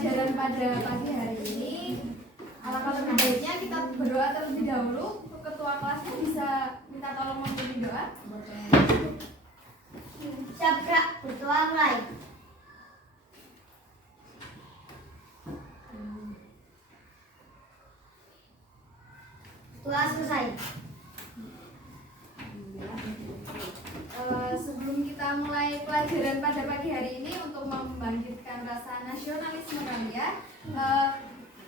pelajaran pada pagi hari ini, alangkah lebih baiknya kita berdoa terlebih dahulu. Ketua kelasnya bisa minta tolong memimpin doa. Siap, berdoa mulai. Doa selesai. Sebelum kita mulai pelajaran pada pagi hari ini, untuk membangkitkan rasa nasionalisme kalian,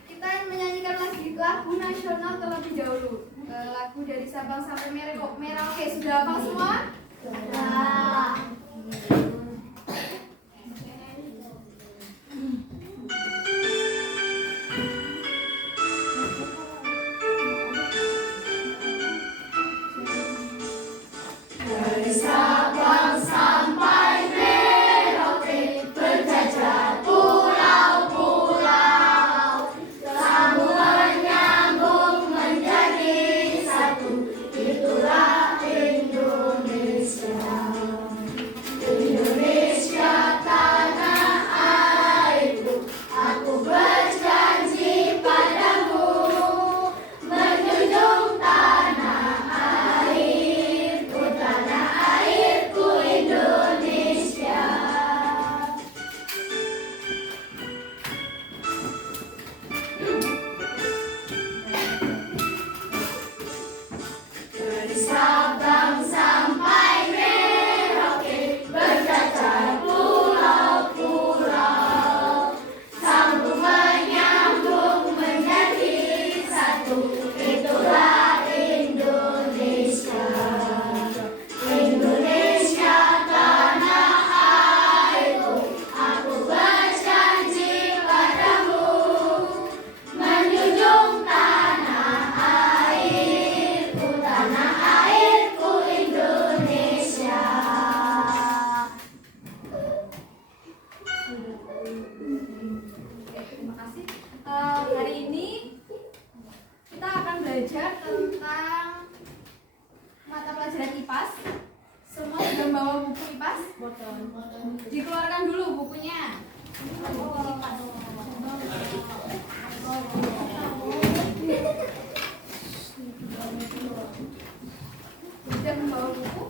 kita menyanyikan lagi lagu nasional terlebih dahulu. Lagu dari Sabang sampai Merauke. Sudah hafal semua? Sudah. Hari ini kita akan belajar tentang mata pelajaran IPAS. Semua sudah bawa buku IPAS? Dikeluarkan dulu bukunya. Sudah membawa buku?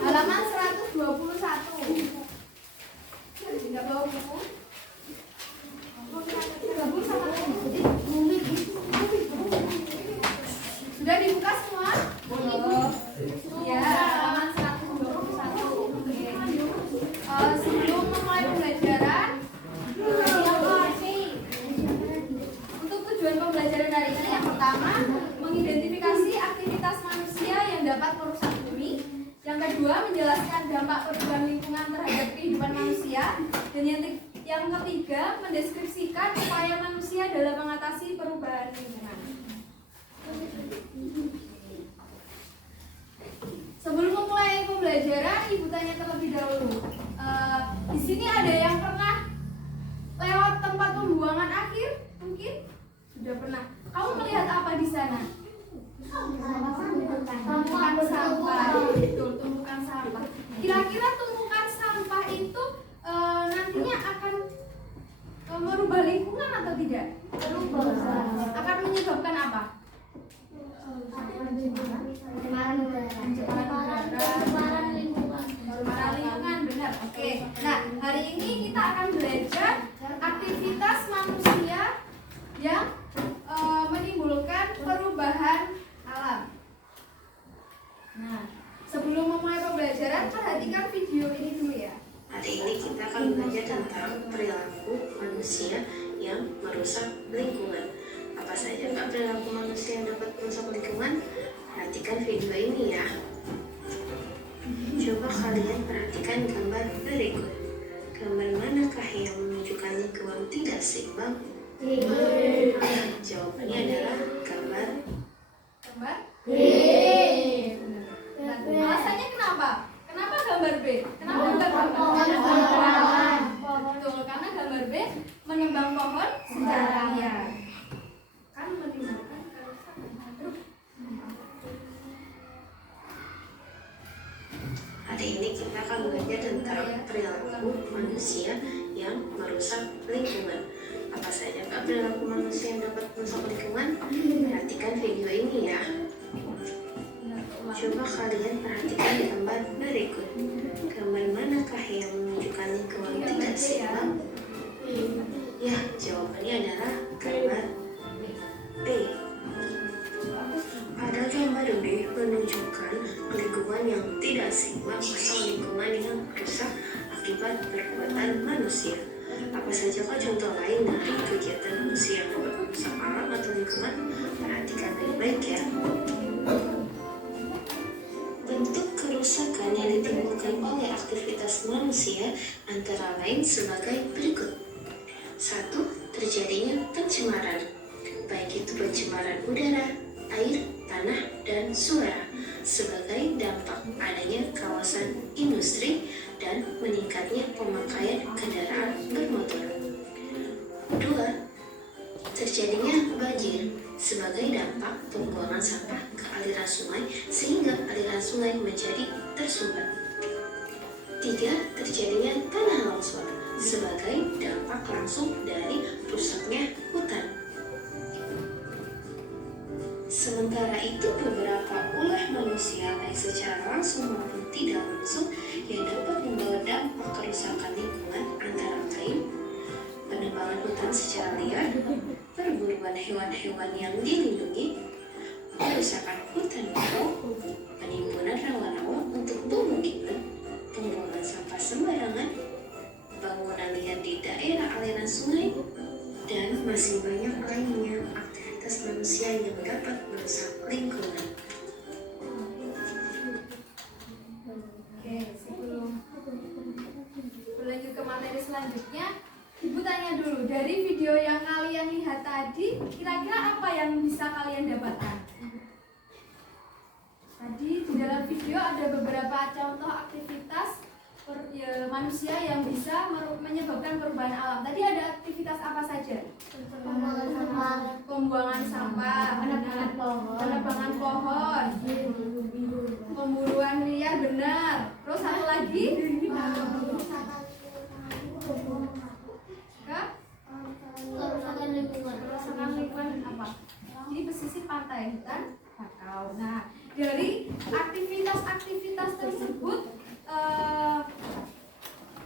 Halaman 121. Tidak bawa buku? Gabung sama sudah dibuka semua? Ya, halaman 121. Oke. Sebelum memulai pembelajaran, untuk tujuan pembelajaran hari ini, yang pertama, mengidentifikasi aktivitas manusia yang dapat merusak bumi. Yang kedua, menjelaskan dampak perubahan lingkungan terhadap kehidupan manusia. Dan yang ketiga, mendeskripsikan upaya manusia dalam mengatasi perubahan lingkungan. Sebelum memulai pembelajaran, Ibu tanya terlebih dahulu. Di sini ada yang pernah lewat tempat pembuangan akhir? Mungkin sudah pernah. Kamu melihat apa di sana? Tumpukan sampah. Betul, tumpukan sampah. Kira-kira tumpukan sampah itu nantinya akan merubah lingkungan atau tidak? Akan menyebabkan apa? Pencemaran lingkungan, benar. Oke. Nah, hari ini kita akan belajar aktivitas manusia yang menimbulkan perubahan alam. Nah, sebelum memulai pembelajaran, perhatikan video ini dulu ya. Hari ini kita akan belajar tentang perilaku manusia yang merusak lingkungan. Apa saja Kak perilaku manusia yang dapat merusak lingkungan? Perhatikan video ini ya. Coba kalian perhatikan gambar berikut. Gambar manakah yang menunjukkan lingkungan tidak seimbang? Jawabannya adalah gambar B. Alasannya kenapa? Kenapa gambar B? Kenapa bukan gambar A? Betul, karena gambar B menebang pohon sembarangan. Kan menimbulkan kerusakan. Hari ini kita akan belajar tentang perilaku manusia yang merusak lingkungan. Apa saja Kak perilaku manusia yang dapat merusak lingkungan? Perhatikan video ini ya. Coba kalian perhatikan gambar berikut. Gambar manakah yang menunjukkan lingkungan tidak seimbang? Ya, jawabannya adalah gambar B. Pada gambar B menunjukkan lingkungan yang tidak seimbang atau lingkungan yang rusak akibat perbuatan manusia. Apa saja Kak contoh lain dari kegiatan manusia yang dapat merusak alam atau lingkungan? Perhatikan baik-baik ya. Bentuk kerusakan yang ditimbulkan oleh aktivitas manusia antara lain sebagai berikut. 1. Terjadinya pencemaran, baik itu pencemaran udara, air, tanah, dan suara sebagai dampak adanya kawasan industri dan meningkatnya pemakaian kendaraan bermotor. 2. Terjadinya banjir sebagai dampak pembuangan sampah ke aliran sungai sehingga aliran sungai menjadi tersumbat. 3. Terjadinya tanah longsor sebagai dampak langsung dari rusaknya hutan. Sementara itu beberapa ulah manusia baik secara langsung maupun tidak langsung yang dapat membawa dampak kerusakan lingkungan antara lain penebangan hutan secara liar, perburuan hewan-hewan yang dilindungi, perusakan hutan bakau, penimbunan rawa-rawa untuk pemukiman, pembuangan sampah sembarangan, bangunan liar di daerah aliran sungai, dan masih banyak lainnya aktivitas manusia yang dapat merusak lingkungan. Oke, sebelum berlanjut ke materi selanjutnya, Ibu tanya dulu, dari video yang kalian lihat tadi, kira-kira apa yang bisa kalian dapatkan? Tadi di dalam video ada beberapa contoh aktivitas manusia yang bisa menyebabkan perubahan alam. Tadi ada aktivitas apa saja? Pembuangan sampah, penebangan pohon, pemburuan liar, benar. Terus satu lagi? Kerusakan lingkungan apa? Di pesisir pantai, hutan bakau. Nah, dari aktivitas-aktivitas tersebut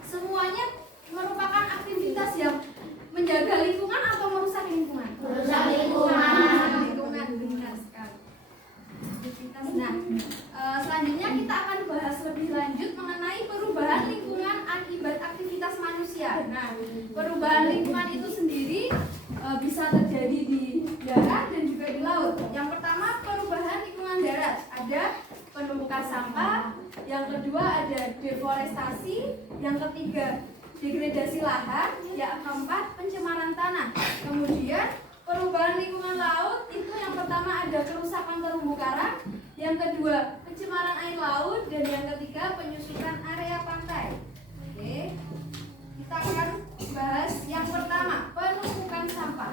semuanya merupakan aktivitas yang menjaga lingkungan atau merusak lingkungan? Merusak lingkungan. Lingkungan, benar sekali. Aktivitas. Nah, selanjutnya kita akan bahas lebih lanjut mengenai perubahan lingkungan akibat aktivitas manusia. Nah, perubahan lingkungan itu sendiri bisa terjadi di darat dan juga di laut. Yang pertama, perubahan lingkungan darat. Ada penumpukan sampah, yang kedua ada deforestasi, yang ketiga degradasi lahan, yang keempat pencemaran tanah. Kemudian perubahan lingkungan laut itu yang pertama ada kerusakan terumbu karang, yang kedua pencemaran air laut, dan yang ketiga penyusutan area pantai. Oke, kita akan bahas yang pertama, penumpukan sampah.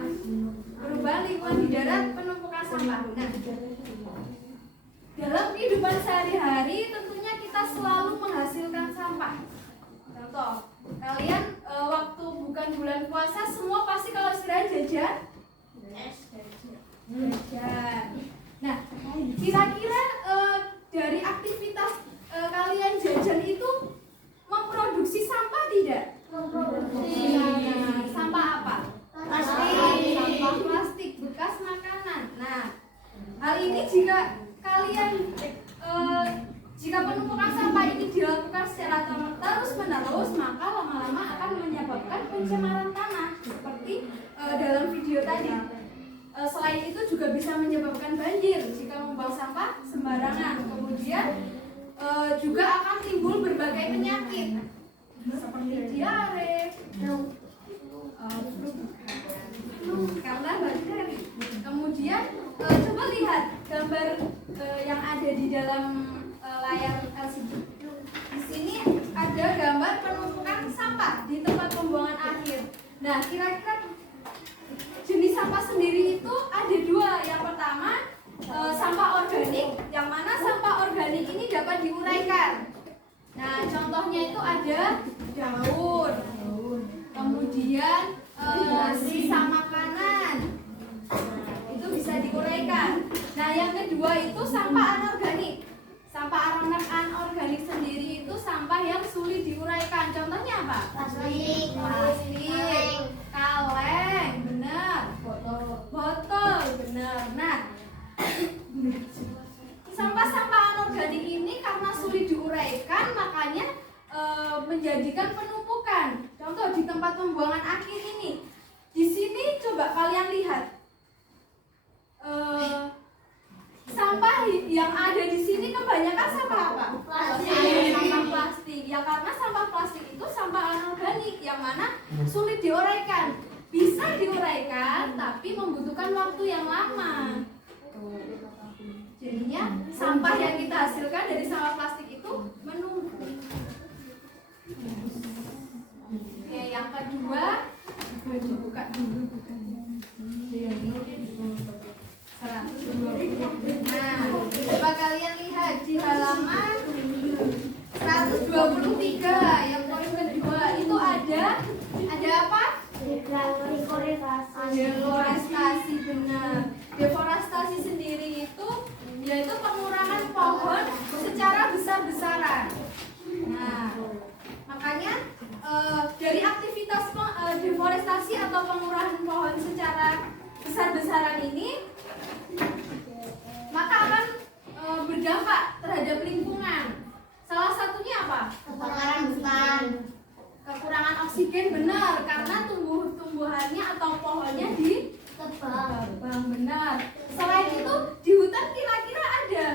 Perubahan lingkungan di darat, penumpukan sampah. Nah, dalam kehidupan sehari-hari tentunya kita selalu menghasilkan sampah. Contoh, kalian waktu bukan bulan puasa semua pasti kalau istirahat jajan. Nah, kira-kira dari aktivitas kalian jajan itu memproduksi sampah tidak? Memproduksi. Nah, sampah apa? Plastik. Sampah plastik bekas makanan. Nah, hal ini jika kalian dilakukan secara terus-menerus, maka lama-lama akan menyebabkan pencemaran tanah seperti dalam video tadi. Selain itu juga bisa menyebabkan banjir jika membuang sampah sembarangan. Kemudian juga akan timbul berbagai penyakit seperti diare, karena bakteri. Kemudian coba lihat gambar yang ada di dalam layar LCD. Di sini ada gambar penumpukan sampah di tempat pembuangan akhir. Nah, kira-kira jenis sampah sendiri itu ada dua. Yang pertama sampah organik, yang mana sampah organik ini dapat diuraikan. Nah, contohnya itu ada daun, kemudian sisa makanan, itu bisa diuraikan. Nah, yang kedua itu sampah anorganik. Sampah anorganik sendiri itu sampah yang sulit diuraikan. Contohnya apa? Plastik, kaleng, benar. Botol, benar. Nah, sampah-sampah anorganik ini karena sulit diuraikan, makanya menjadikan penumpukan. Contoh di tempat pembuangan akhir ini. Di sini coba kalian lihat. Sampah yang ada di sini kebanyakan sampah apa? Plastik. Sampah plastik. Ya karena sampah plastik itu sampah anorganik yang mana sulit diuraikan. Bisa diuraikan tapi membutuhkan waktu yang lama. Jadinya sampah yang kita hasilkan dari sampah plastik itu menumpuk. Oke, yang kedua dibuka dulu. Nah, coba kalian lihat di halaman 123 yang poin kedua itu ada apa? Deforestasi, benar. Deforestasi sendiri itu yaitu pengurangan pohon secara besar-besaran. Nah, makanya dari aktivitas deforestasi atau pengurangan pohon secara besar-besaran ini maka akan berdampak terhadap lingkungan. Salah satunya apa? Kebakaran hutan. Kekurangan oksigen, benar, karena tumbuhannya atau pohonnya Tebang. benar. Selain itu di hutan kira-kira ada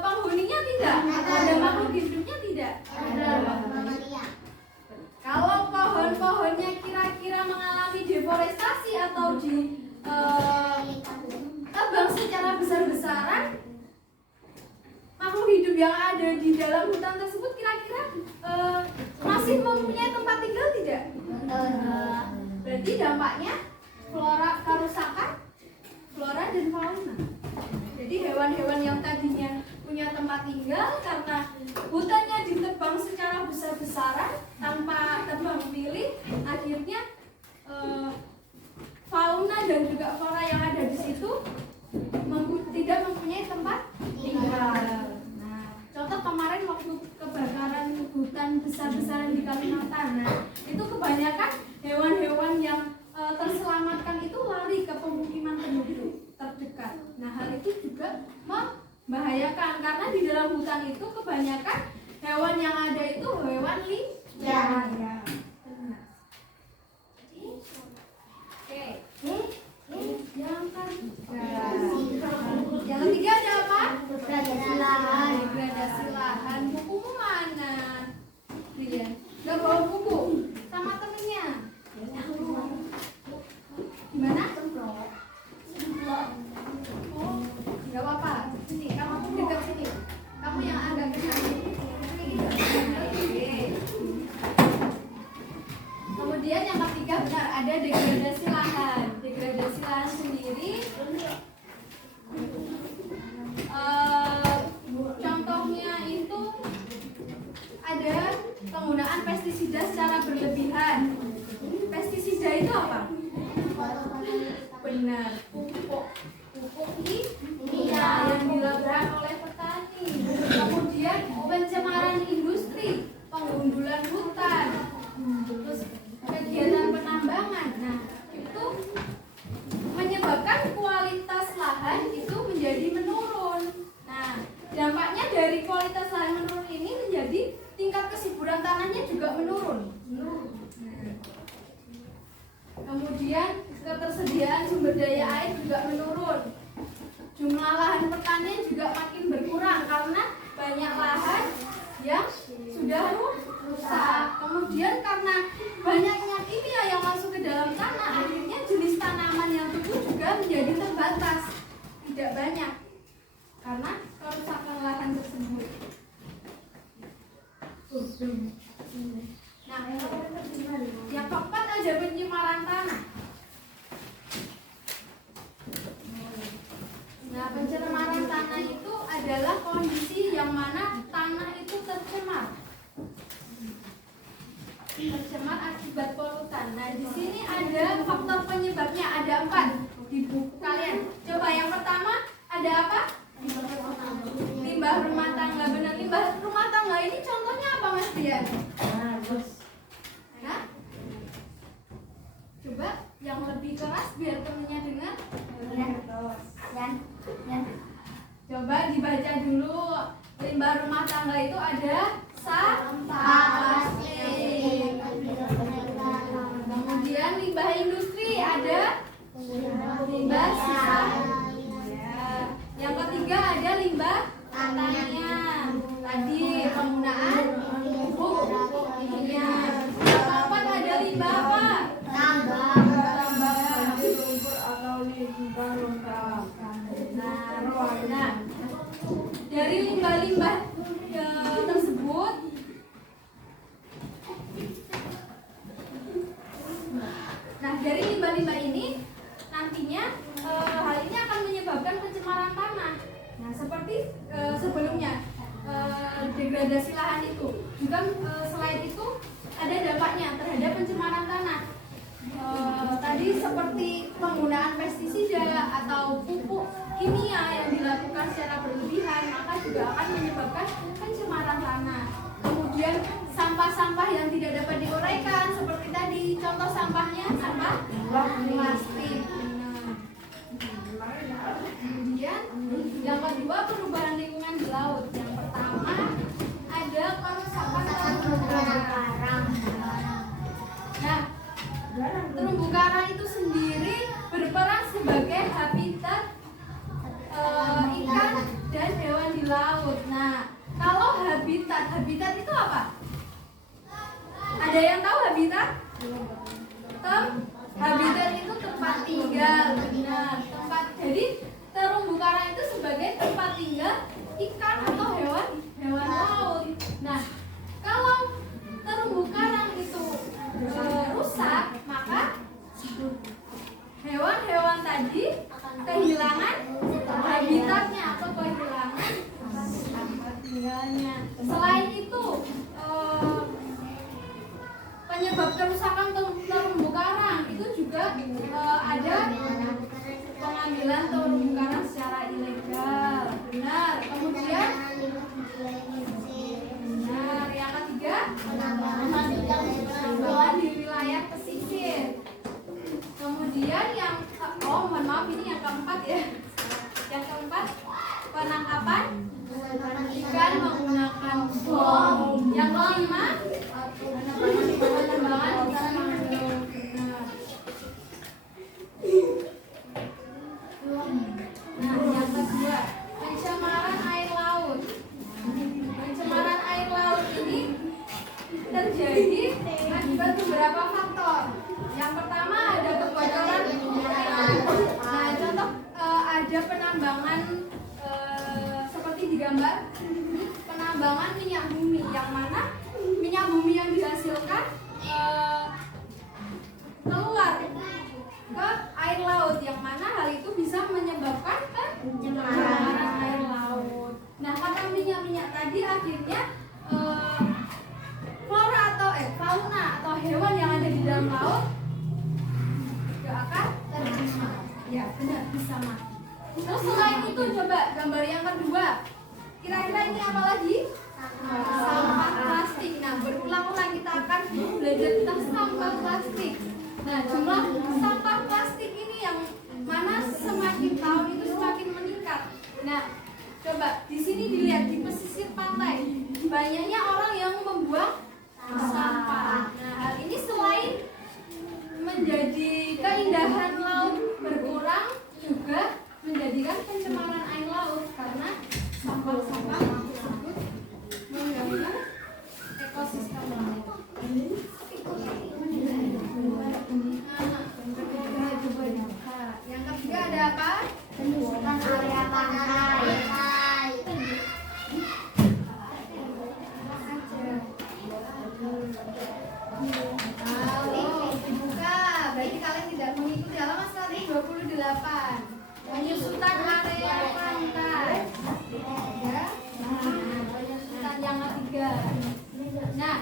penghuninya tidak? Atau ada makhluk hidupnya tidak? Ada mamalia. Kalau pohon-pohonnya kira-kira mengalami deforestasi atau tebang secara besar-besaran, makhluk hidup yang ada di dalam hutan tersebut kira-kira masih mempunyai tempat tinggal tidak? Berarti dampaknya kerusakan flora dan fauna. Jadi hewan-hewan yang tadinya punya tempat tinggal karena hutannya ditebang secara besar-besaran tanpa tebang pilih, akhirnya fauna dan juga flora yang ada di situ tidak mempunyai tempat tinggal. Nah, contoh kemarin waktu kebakaran hutan besar-besaran di Kalimantan, nah itu kebanyakan hewan-hewan yang terselamatkan itu lari ke pemukiman penduduk terdekat. Nah, hal itu juga membahayakan karena di dalam hutan itu kebanyakan hewan yang ada itu hewan liar. Oke. Yang ketiga ada apa? Degradasi lahan. Bukumu mana? Rian, gak bawa buku sama temennya. Gimana? Oh, nggak apa-apa. Sini, kamu dekat sini. Kamu yang agak dekat. Oke. Kemudian yang ketiga benar ada degradasi lahan. Degradasi lahan sendiri contohnya itu ada penggunaan pestisida secara berlebihan. Pestisida itu apa? Benar, pupuk kimia yang dilakukan oleh petani. Kemudian pencemaran industri, penggundulan hutan, terus kegiatan penambangan. Nah, itu menyebabkan kualitas lahan itu menjadi menurun. Nah, dampaknya dari kualitas lahan menurun ini menjadi Jadi tingkat kesuburan tanahnya juga menurun. Kemudian ketersediaan sumber daya air juga menurun. Jumlah lahan pertanian juga makin berkurang karena banyak lahan yang sudah rusak. Kemudian karena banyaknya kimia yang masuk ke dalam tanah, akhirnya jenis tanaman yang tumbuh juga menjadi terbatas, tidak banyak karena kerusakan lahan tersebut. Nah, yang keempat ada pencemaran tanah. Nah, pencemaran tanah itu adalah kondisi yang mana tanah itu tercemar akibat polutan. Nah, di sini ada faktor penyebabnya, ada 4 di buku kalian. Coba yang pertama ada apa? Limbah rumah tangga. Benar, limbah rumah tangga ini contohnya apa, Mas Dian? Nah, coba yang lebih keras biar temennya dengar. Coba dibaca dulu. Limbah rumah tangga itu ada sampah plastik. Kemudian limbah industri ada limbah sisa. Ya. Yang ketiga ada limbah pertanian. Tadi penggunaan pupuk kimia. Yang keempat ada limbah apa? Tambang. Nah, dari limbah-limbah tersebut, dari limbah-limbah ini nantinya hal ini akan menyebabkan pencemaran tanah. Nah, seperti sebelumnya degradasi lahan itu juga selain itu ada dampaknya terhadap pencemaran tanah. Tadi seperti penggunaan pestisida atau pupuk kimia yang dilakukan secara berlebihan, maka juga akan menyebabkan pencemaran tanah. Kemudian sampah-sampah yang tidak dapat diuraikan seperti tadi, contoh sampahnya sampah plastik. Kemudian yang kedua, perubahan lingkungan di laut. Yang pertama ada kerusakan terumbu karang. Nah, terumbu karang itu sendiri berperan sebagai habitat ikan dan hewan di laut. Nah, kalau habitat itu apa? Ada yang tahu habitat? Habitat itu tempat tinggal. Nah, jadi terumbu karang itu sebagai tempat tinggal ikan atau hewan laut. Nah, kalau terumbu karang itu rusak, maka hewan-hewan tadi kehilangan habitatnya atau kehilangan tempat tinggalnya. Selain itu, penyebab kerusakan terumbu karang itu juga ada pengambilan terumbu karang secara ilegal. Benar. Kemudian benar. Yang ketiga, penambangan di wilayah pesisir. Kemudian mohon maaf, ini yang keempat ya. Yang keempat, penangkapan ikan menggunakan bom. Yang kelima, penambangan ikan mangrove. Nah, yang kedua, pencemaran air laut. Pencemaran air laut ini terjadi akibat beberapa faktor. Yang pertama ada kebocoran air laut. Nah, contoh ada penambangan seperti di gambar, penambangan minyak bumi, yang mana minyak bumi yang dihasilkan keluar ke air laut, yang mana hal itu bisa menyebabkan pencemaran air laut. Nah, karena minyak-minyak tadi akhirnya flora atau fauna atau hewan yang ada di dalam laut juga akan tercemar. Ya, benar, bisa mati. Terus selain itu, coba gambar yang kedua. Kira-kira ini apa lagi? Sampah plastik. Nah, berulang-ulang kita akan belajar tentang sampah plastik. Nah, jumlah sampah plastik ini yang mana semakin tahun itu semakin meningkat. Nah, coba di sini dilihat di pesisir pantai, banyaknya orang membuang sampah. Nah, hal ini selain menjadi keindahan laut berkurang, juga menjadikan pencemaran air laut karena sampah-sampah tersebut mengganggu ekosistem laut. Yang ketiga ada apa? Penyusutan area pantai. Dibuka. Berarti kalian tidak mengikuti halaman 128. Penyusutan area pantai. Ya. Penyusutan yang ketiga. Nah,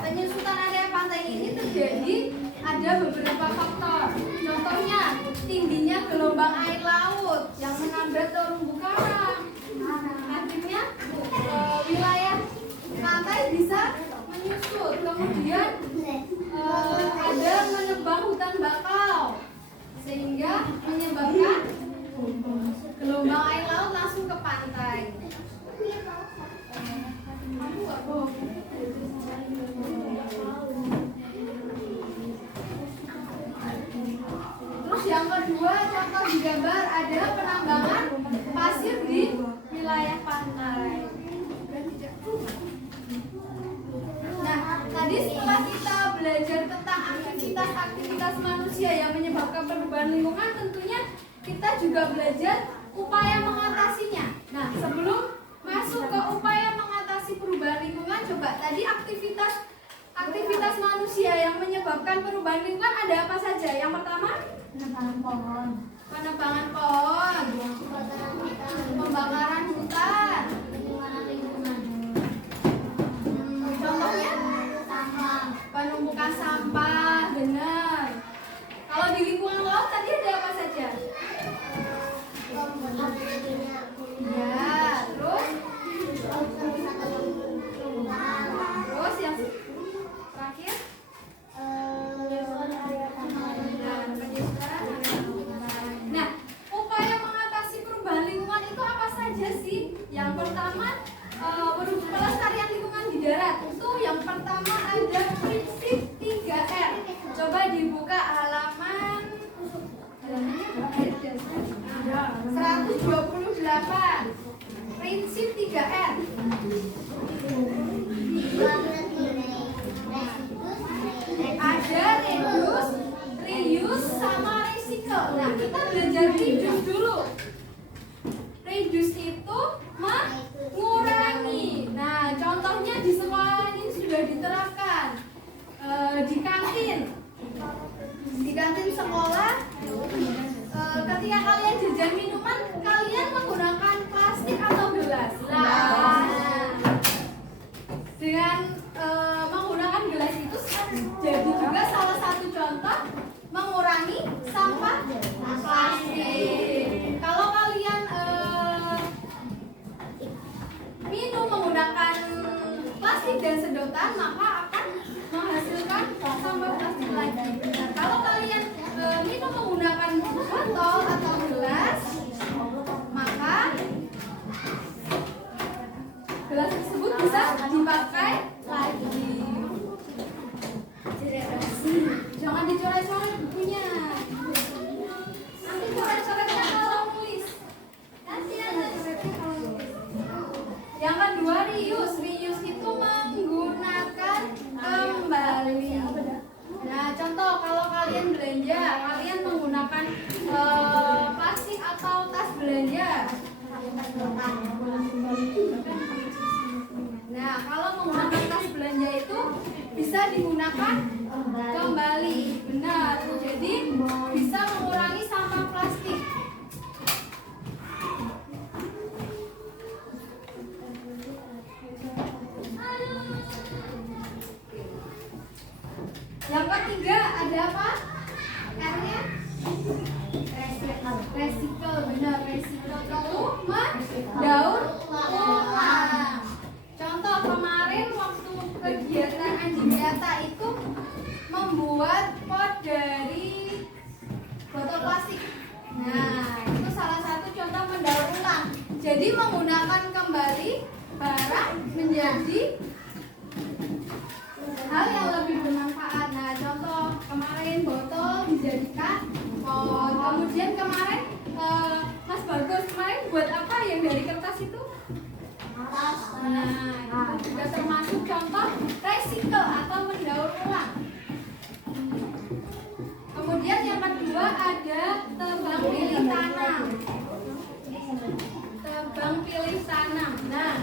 penyusutan area pantai ini terjadi ada beberapa faktor. Contohnya, tingginya gelombang air laut yang menambah terumbu karang. Akhirnya wilayah pantai bisa menyusut. Kemudian ada menebang hutan bakau sehingga menyebabkan gelombang air laut langsung ke pantai. Terus yang kedua, contoh di gambar adalah penambangan pasir di wilayah pantai. Nah, tadi setelah kita belajar tentang aktivitas manusia yang menyebabkan perubahan lingkungan, tentunya kita juga belajar upaya mengatasinya. Nah, sebelum masuk ke upaya mengatasi perubahan lingkungan, coba tadi aktivitas manusia yang menyebabkan perubahan lingkungan ada apa saja? Yang pertama, penebangan pohon, pembakaran hutan. Contohnya, penumpukan sampah, benar. Kalau di lingkungan laut tadi ada apa saja? Ya, terus yang terakhir, nah, upaya mengatasi perubahan lingkungan itu apa saja sih? Yang pertama, pelestarian lingkungan di darat. Itu yang pertama ada prinsip 3R. Coba dibuka halaman 128. Prinsip 3R. Ada reduce, reuse, sama recycle. Nah, kita belajar reduce dulu. Reduce itu mengurangi. Nah, contohnya di sekolah ini sudah diterapkan. Di kantin sekolah, ketika kalian jajan minuman, kalian menggunakan plastik atau gelas. Nah, dengan menggunakan gelas itu jadi juga salah satu contoh mengurangi sampah plastik. Kalau kalian minum menggunakan plastik dan sedotan, maka akan menghasilkan sampah plastik lagi. Nah, kalau kalian minum menggunakan botol atau gelas, maka gelas tersebut bisa dipakai lagi. Jangan dicoret-coret bukunya. Nanti coret-coretnya kalau nulis. Yang kedua, reuse. Reuse itu menggunakan kembali. Nah, contoh kalau kalian belanja, kalian menggunakan plastik atau tas belanja. Nah, kalau menggunakan tas belanja itu bisa digunakan kembali. Benar. Jadi bisa mengurangi sampah plastik. Yang ketiga ada apa? R-nya? Recycle. Benar, recycle itu mendaur ulang. Contoh kemarin waktu kegiatan anjing nyata itu membuat pot dari botol plastik. Nah, itu salah satu contoh mendaur ulang. Jadi menggunakan kembali barang menjadi tanam. Tebang pilih tanam. Nah,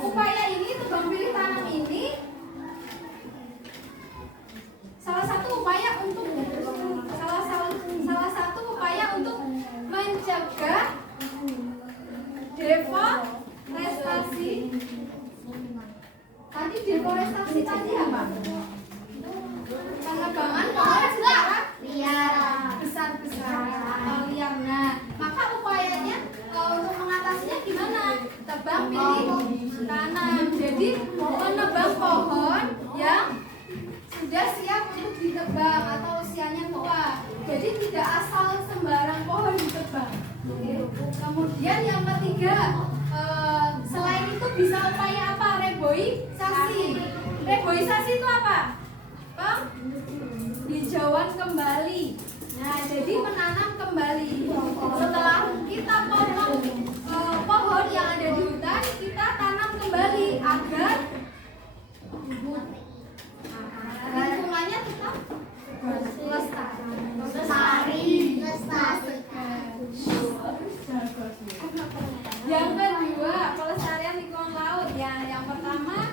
upaya ini tebang pilih tanam ini salah satu upaya untuk mencegah deforestasi. Tadi deforestasi tadi apa? Penebangan pohon secara besar-besaran atau liar. Nah, maka upayanya untuk mengatasinya gimana? Tebang pilih tanam. Jadi menebang pohon yang sudah siap untuk ditebang atau usianya tua. Jadi tidak asal sembarang pohon ditebang. Kemudian yang ketiga, selain itu bisa upaya apa? Reboisasi. Reboisasi itu apa? Penghijauan kembali. Nah, jadi menanam kembali. Setelah kita potong pohon yang ada di hutan, kita tanam kembali agar lingkungannya tetap lestari. Yang kedua, pelestarian lingkungan laut. Ya, yang pertama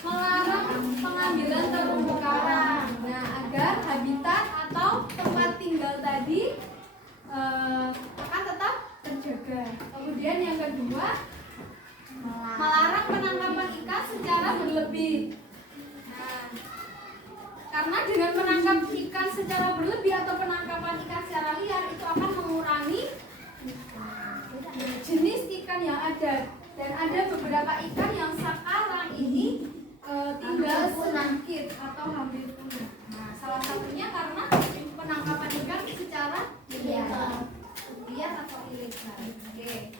melarang pengambilan terumbu karang. Nah, agar habitat atau tempat tinggal tadi akan tetap terjaga. Kemudian yang kedua, melarang penangkapan ikan secara berlebih. Nah, karena dengan menangkap ikan secara berlebih atau penangkapan ikan secara liar itu akan mengurangi jenis ikan yang ada. Dan ada beberapa ikan yang sekarang ini tinggal sedikit atau hampir punah. Nah, salah satunya karena penangkapan ikan secara liar atau ilegal. Oke.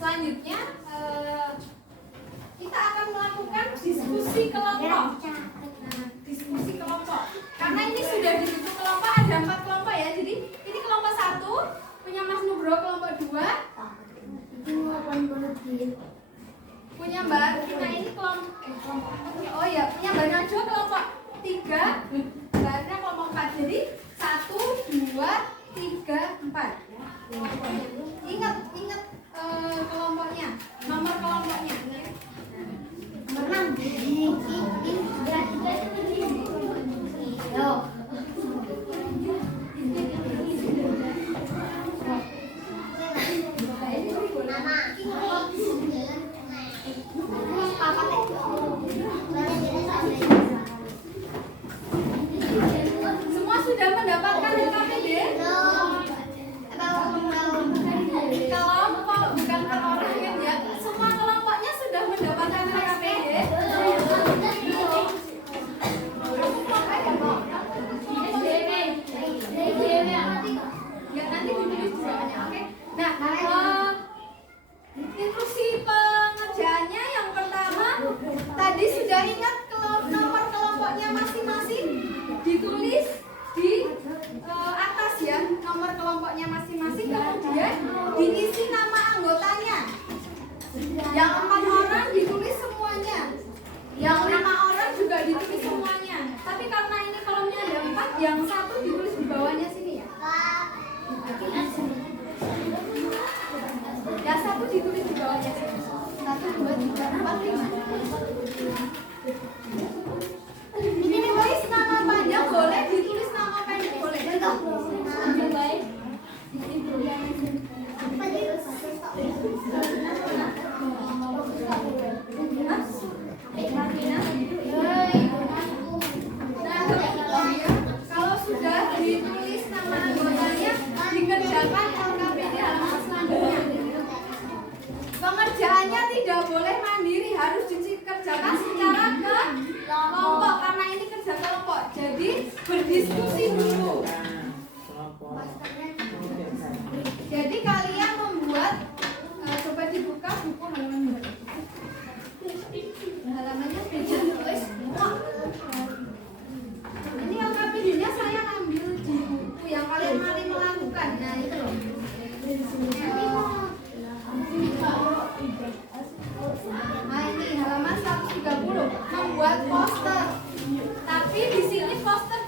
Selanjutnya kita akan melakukan diskusi kelompok. Nah, diskusi kelompok. Karena ini sudah dibentuk kelompok, ada 4 kelompok ya. Jadi ini kelompok 1 punya Mas Nubro, kelompok 2 punya Mbak Rina ini kelompok oh ya, punya Mbak Najwa kelompok 3, Mbak Rina kelompok 4. Jadi 1, 2, 3, 4 kelompoknya. Ingat kelompoknya, nomor kelompoknya. Menang. Semua sudah mendapatkan LKPD? Kelompok, bukan perorangan ya. Semua kelompoknya sudah mendapatkan LKPD? Ya, nanti ditulis di bawahnya, oke? Nah, instruksi pengerjaannya yang pertama tadi sudah ingat nomor kelompoknya masing-masing, ditulis di atas ya, nomor kelompoknya masing-masing, kemudian diisi nama anggotanya. Yang 4 orang ditulis semuanya, yang 5 orang juga ditulis semuanya. Tapi karena ini kolomnya ada 4, yang 1 ditulis di bawahnya sini ya. Yang 1 ditulis di bawahnya sini. 1, 2, 3, 4, 5. Ini ditulis nama panjang boleh, ditulis nama pendek boleh. Baik. Kalau sudah ditulis nama anggotanya, dikerjakan LKPD halaman selanjutnya. Pengerjaannya tidak boleh mandiri, harus dikerjakan secara kelompok karena ini kerja kelompok. Jadi berdiskusi dulu. Jadi kalian membuat, coba dibuka buku halaman berapa? Halamannya beda tulis. Ini LKPD-nya saya ambil di buku yang kalian mari melakukan. Nah itu loh. Nah ini halaman 130 membuat poster. Tapi di sini poster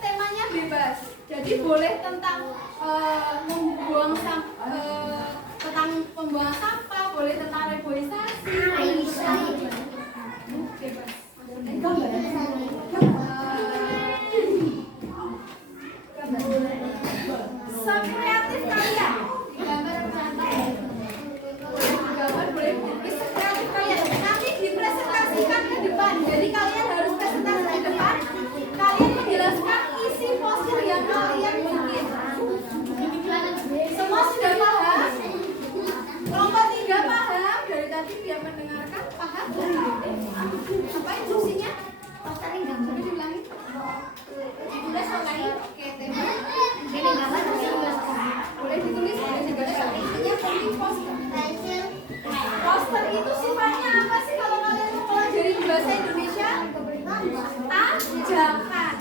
membuang sampah, boleh tentang reboisasi. Bebas. Sekreatif kalian. Gambar boleh dilukis sekreatif kalian. Nanti dipresentasikan ke depan. Jadi kalian harus presentasi ke depan. Kalian menjelaskan isi poster yang kalian bikin. Semua sudah paham? Kelompok 3 paham? Dari tadi dia mendengarkan paham? Apa instruksinya? Posternya gambar. Boleh diulangi? Udah selesai. Oke, tema. Ini gambar masih udah selesai. Boleh ditulis, boleh ditulis. Intinya penting poster. Poster itu sifatnya apa sih kalau kalian mau pelajari bahasa Indonesia? Ajakan.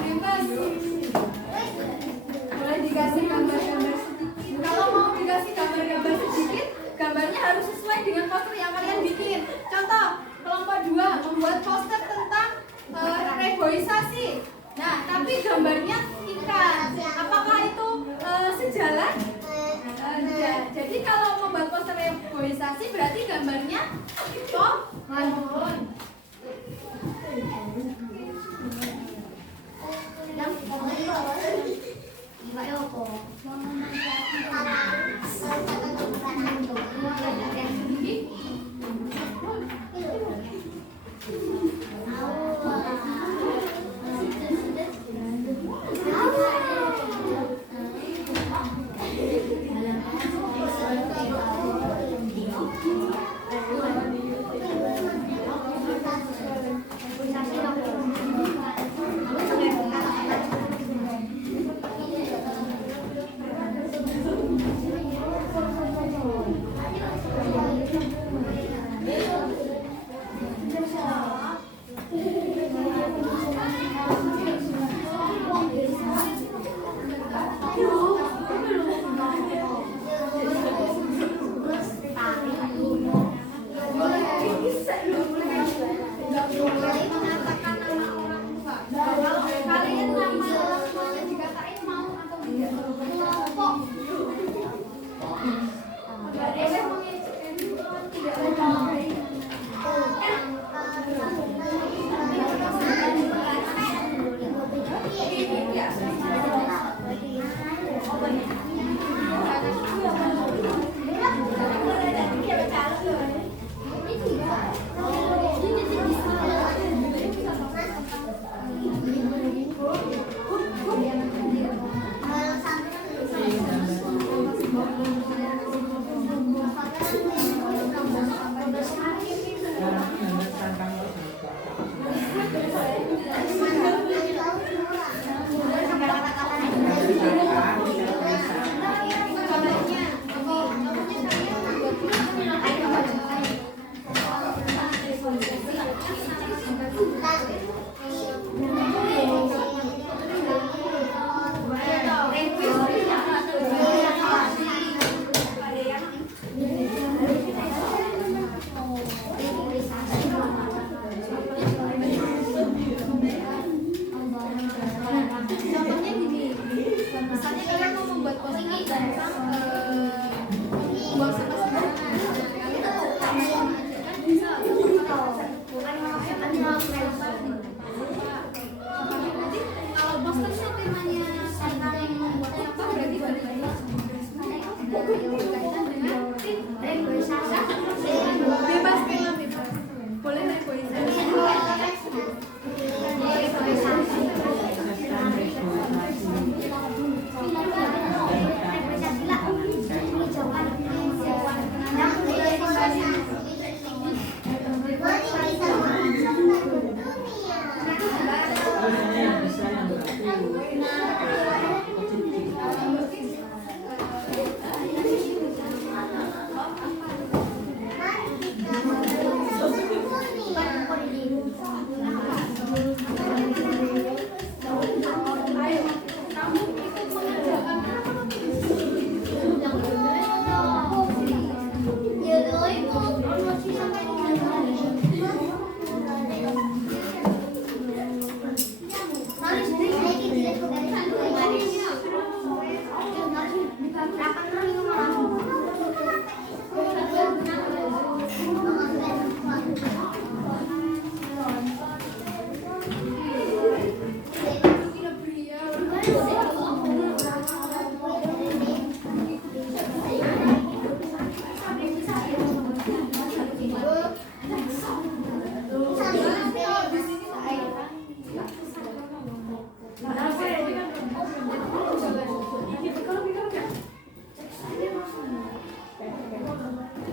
Bebas. Boleh dikasih gambar-gambar sedikit. Kalau mau dikasih gambar-gambar sedikit, gambarnya harus sesuai dengan poster yang kalian bikin. Contoh, kelompok 2 membuat poster tentang reboisasi. Nah, tapi gambarnya ikan. Apakah itu sejalan? Enggak. Jadi kalau membuat poster reboisasi berarti gambarnya pohon.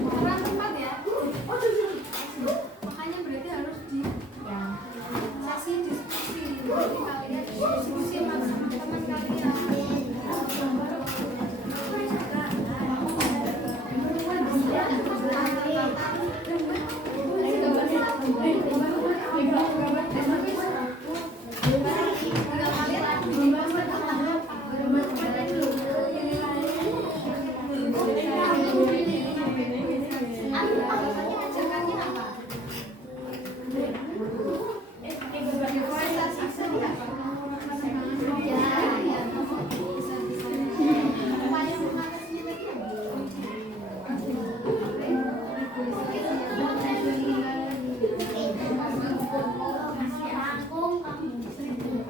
Kurang tepat ya. Makanya berarti harus di sesi diskusi. Jadi kalian diskusi sama teman-teman kalian. Rangkum kamu.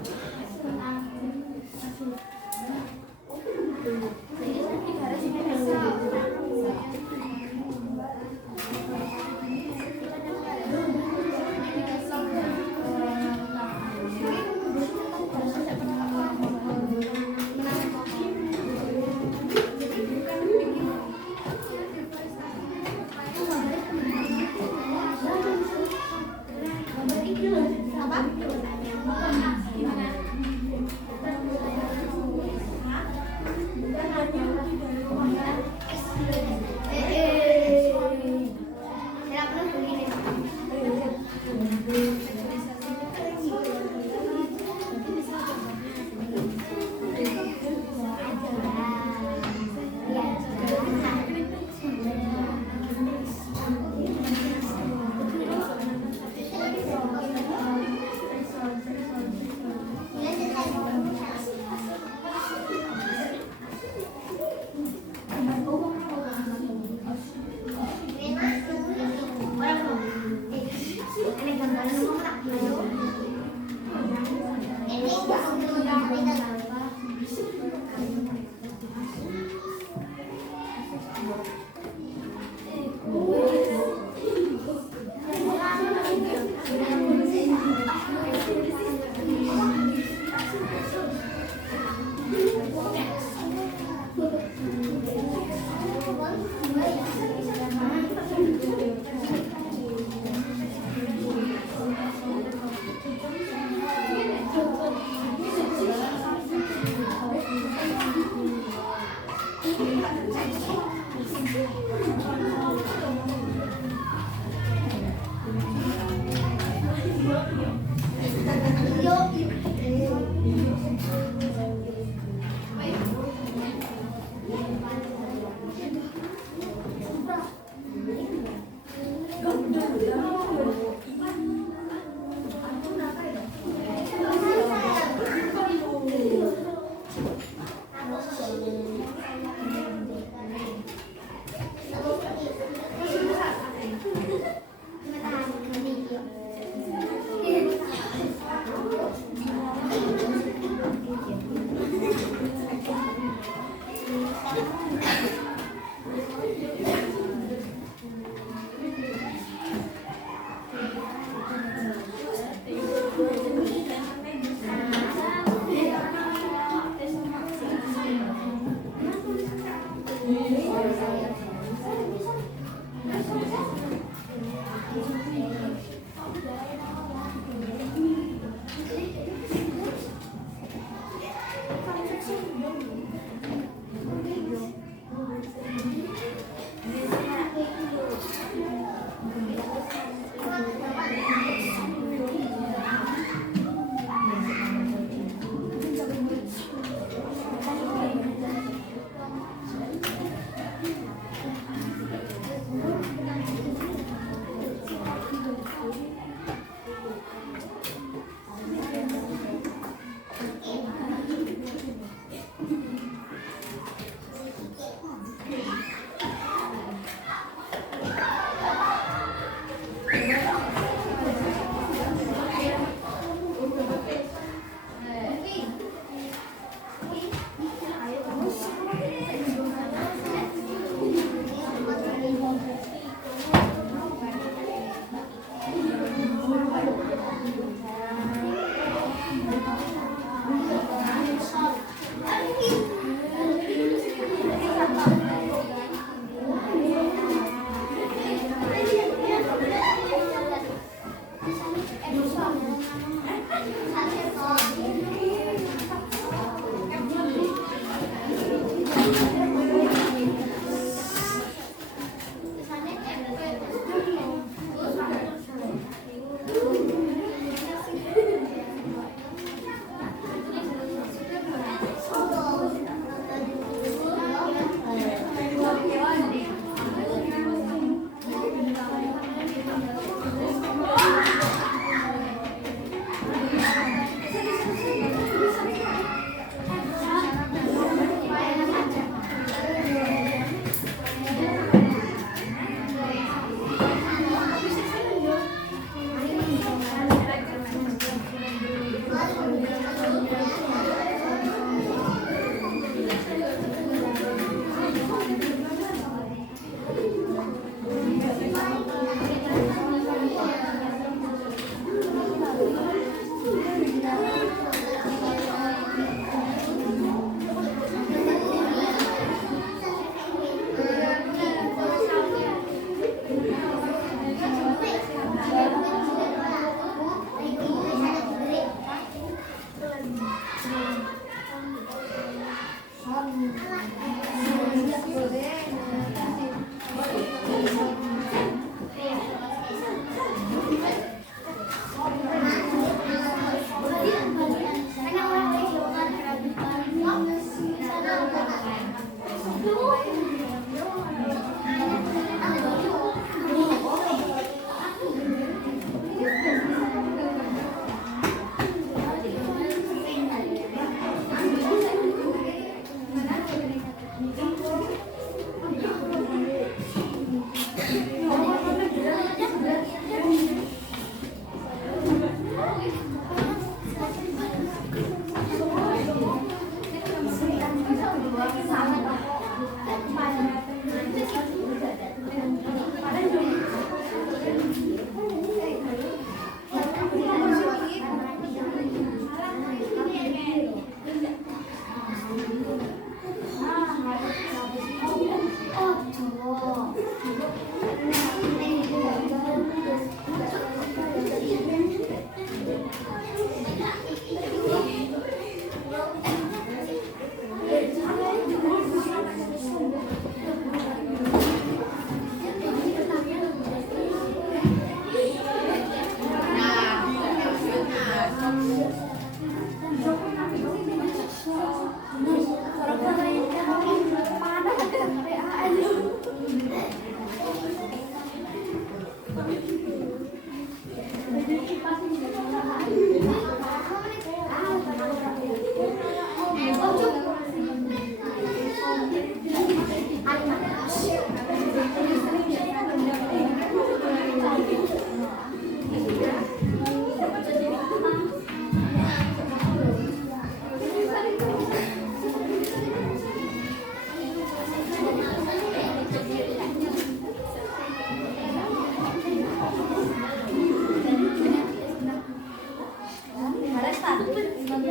Kamu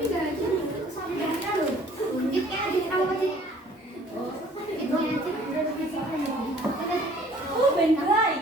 pindah aja sampai loh. Oh, bendrai.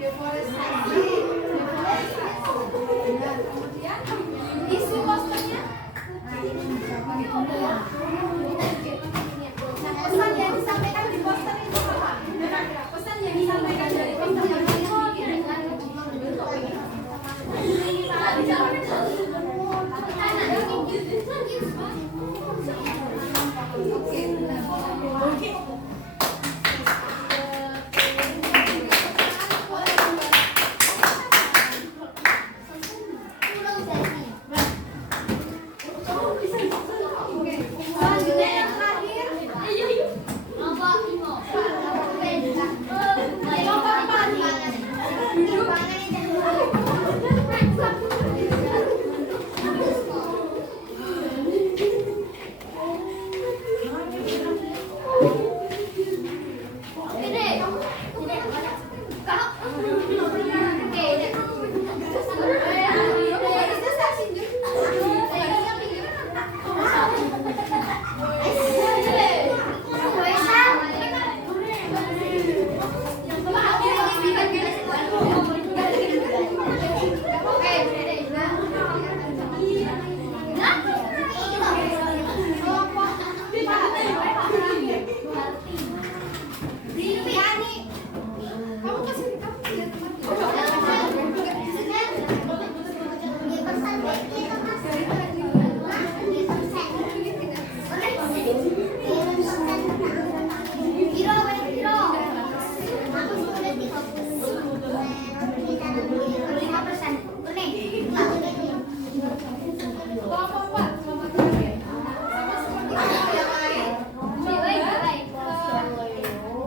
Deforestasi. Benar. Kemudian isi posternya. Nah, pesan yang disampaikan di poster itu apa? Pesan yang disampaikan dari poster yang kalian bikin. Oke. Selanjutnya yang terakhir.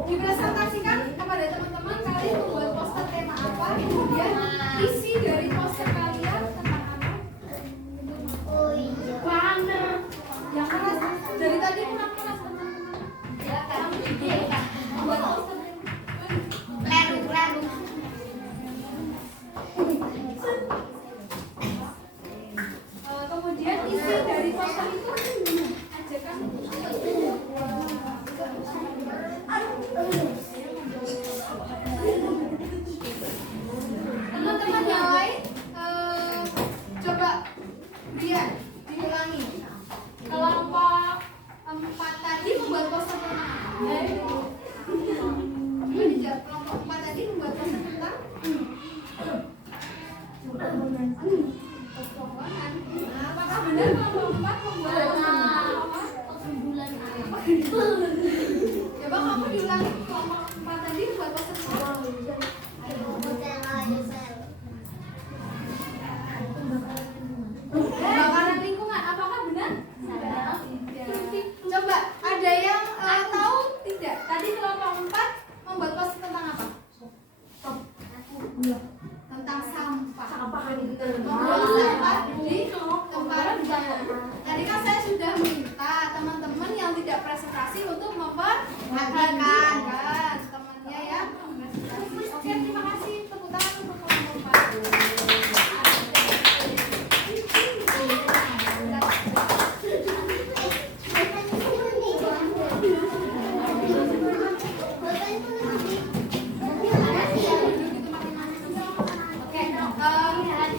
Dipresentasikan kepada teman-teman kalian membuat poster tema apa, kemudian isi dari poster kalian tentang apa. Yang keras dari tadi kurang keras teman-teman. Ya, kamu juga membuat poster. Kemudian isi dari poster itu ajakan. Teman-teman yang lain, coba lihat, diulangi. Kelompok 4 tadi membuat poster tentang apa? Coba dijawab, kelompok 4 tadi membuat poster tentang keuangan. Nah, apakah benar kelompok 4 membuat poster tentang apa? Coba kamu diulangi, kelompok 4 tadi membuat poster tentang apa? Kebakaran lingkungan, apakah benar? Tidak. Coba ada yang tahu tidak? Tadi kelompok 4 membuat poster tentang apa? Tentang sampah. Membuang sampah di tempatnya. Tadi kan saya sudah minta teman-teman yang tidak presentasi untuk memperhatikan temannya ya. Oke, terima kasih. Tepuk tangan untuk kelompok 4.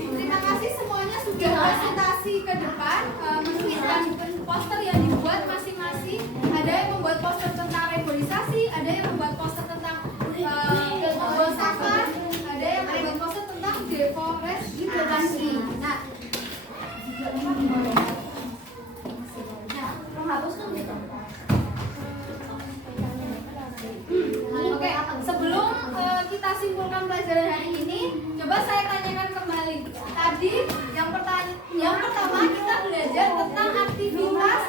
Terima kasih semuanya sudah presentasi ke depan, menuliskan poster yang dibuat masing-masing. Ada yang membuat poster tentang reboisasi, ada yang membuat poster tentang membuang sampah, ada yang membuat poster tentang deforestasi. Nah, oke, sebelum kita simpulkan pelajaran hari ini, coba saya tanyakan kembali. Tadi yang pertama kita belajar tentang aktivitas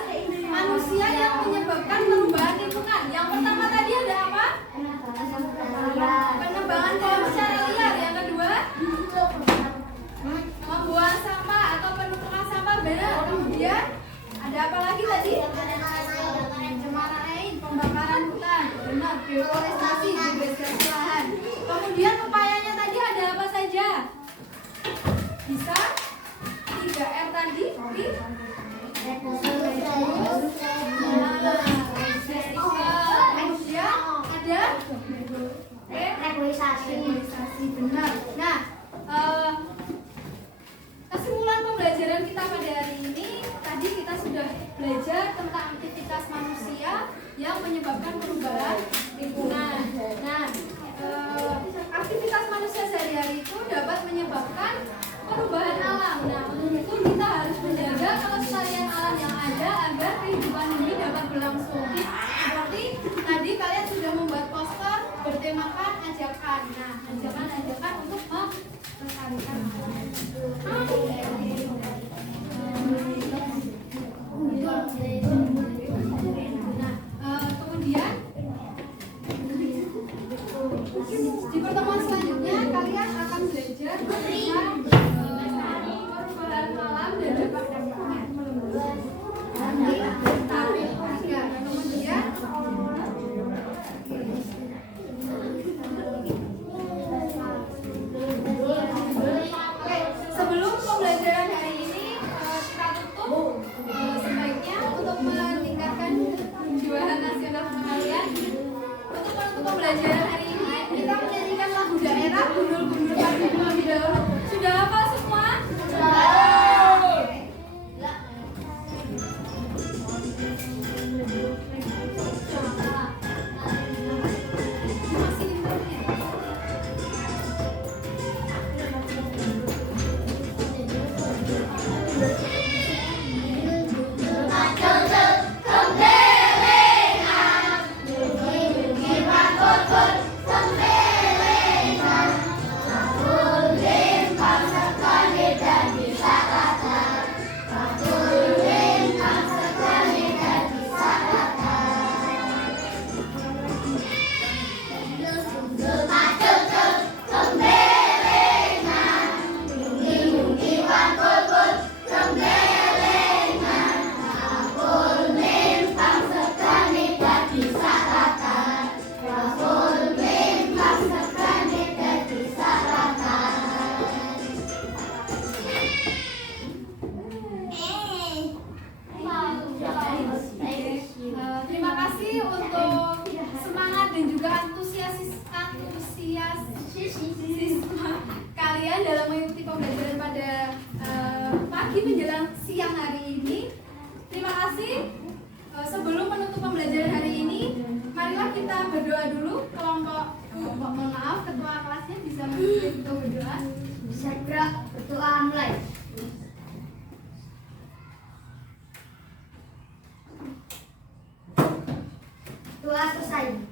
manusia yang menyebabkan perubahan lingkungan. Yang pertama tadi ada apa? Penebangan pohon secara liar. Yang kedua, membuang sampah atau penumpukan sampah. Benar. Kemudian ada apa lagi tadi? Pencemaran air, pembakaran hutan. Benar. Deforestasi, degradasi lahan. Kemudian upayanya tadi ada apa saja? Bisa 3R tadi. Kemudian Reboisasi, benar. Nah, kesimpulan pembelajaran kita pada hari ini, tadi kita sudah belajar tentang aktivitas manusia yang menyebabkan perubahan lingkungan. Nah, aktivitas manusia sehari-hari itu dapat menyebabkan perubahan alam. Nah, untuk itu kita harus menjaga kelestarian alam yang ada agar kehidupan ini dapat berlangsung. Seperti tadi kalian sudah membuat poster bertemakan ajakan. Nah, ajakan untuk melestarikan alam. Kemudian di pertemuan selanjutnya kalian akan belajar tentang perubahan alam dan dampak lingkungan. Kemudian sebelum pembelajaran hari ini kita tutup, sebaiknya untuk meningkatkan kejiwaan nasional kalian, untuk menutup pembelajaran hari ini kita menyanyikan lagu daerah Gundul-Gundul Padi terlebih dahulu. Sudah hafal semua? Terima kasih untuk semangat dan juga antusiasisme kalian dalam mengikuti pembelajaran pada pagi menjelang siang hari ini. Terima kasih. Sebelum menutup pembelajaran hari ini, marilah kita berdoa dulu. Mohon maaf, ketua kelasnya bisa memimpin kita berdoa. Bisa gerak, berdoa mulai. Doa selesai.